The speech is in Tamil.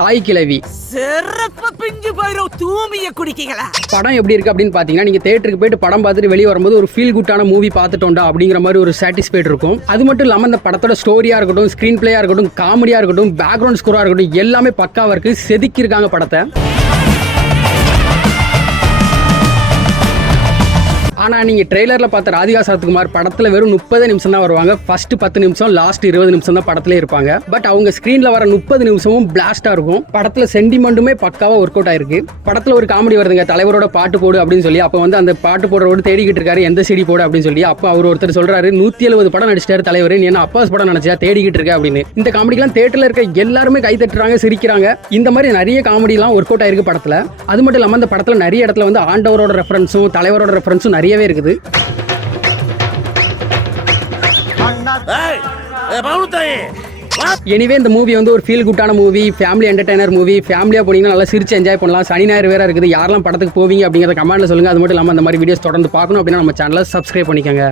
தாய் கிழவி. படம் எப்படி இருக்கு அப்படின்னு பாத்தீங்கன்னா, நீங்க தியேட்டருக்கு போயிட்டு படம் பார்த்துட்டு வெளியே வரும்போது ஒரு ஃபீல் குட்டான மூவி பார்த்துட்டோம்டா அப்படிங்கிற மாதிரி ஒரு சாட்டிஸ்ஃபைட் இருக்கும். அது மட்டும் இல்லாம இந்த படத்தோட ஸ்டோரியா இருக்கட்டும், ஸ்கிரீன் பிளேயா இருக்கட்டும், காமெடியா இருக்கட்டும், பேக்ரவுண்ட் ஸ்கோரா இருக்கட்டும், எல்லாமே பக்காவா இருக்கு. செதுக்கி இருக்காங்க படத்தை. ஆனா நீங்க ட்ரெய்லர்ல பார்த்த ராதிகா சரத்குமார் படத்துல வெறும் 30 நிமிஷம் தான் வருவாங்க. ஃபர்ஸ்ட் 10 நிமிஷம், லாஸ்ட் 20 நிமிஷம் தான் படத்துல இருப்பாங்க. பட் அவங்க ஸ்கிரீன்ல வர 30 நிமிஷமும் பிளாஸ்டா இருக்கும். படத்துல சென்டிமெண்ட்டுமே பக்காவா ஒர்க் அவுட் ஆயிருக்கு. படத்துல ஒரு காமெடி வருதுங்க, தலைவரோட பாட்டு போடு அப்படின்னு சொல்லி. அப்ப வந்து அந்த பாட்டு போடுறவோடு தேடிக்கிட்டு இருக்காரு, எந்த செடி போடு அப்படின்னு சொல்லி. அப்ப அவர் ஒருத்தர் சொல்றாரு, 170 படம் நடிச்சிட்டாரு தலைவர், நீ என்ன அப்பாஸ் படம் நினைச்சா தேடிக்கிட்டு இருக்க அப்படின்னு. இந்த காமெடிலாம் தியேட்டர்ல இருக்க எல்லாருமே கை தட்டுறாங்க, சிரிக்கிறாங்க. இந்த மாதிரி நிறைய காமெடிலாம் ஒர்க் அவுட் ஆயிருக்கு படத்துல. அது மட்டும் இல்லாம இந்த படத்துல நிறைய இடத்துல வந்து ஆண்டவரோட ரெஃபரன்ஸும் தலைவரோட ரெஃபரன்ஸும் நிறையவே இருக்குது. எனிவே இந்த மூவி வந்து ஒரு ஃபீல் குட்டான மூவி, ஃபேமிலி என்டர்டைனர் மூவி. ஃபேமிலியா போனீங்கன்னா நல்லா சிரிச்சு என்ஜாய் பண்ணலாம். சனி ஞாயிறு வேற இருக்குது. யாரெல்லாம் படத்துக்கு போவீங்க அப்படிங்கறத கமெண்ட்ல சொல்லுங்க. அது மட்டும் இல்லாம இந்த மாதிரி வீடியோஸ் தொடர்ந்து பார்க்கணும் அப்படின்னா நம்ம சேனலை சப்ஸ்கிரைப் பண்ணிக்கோங்க.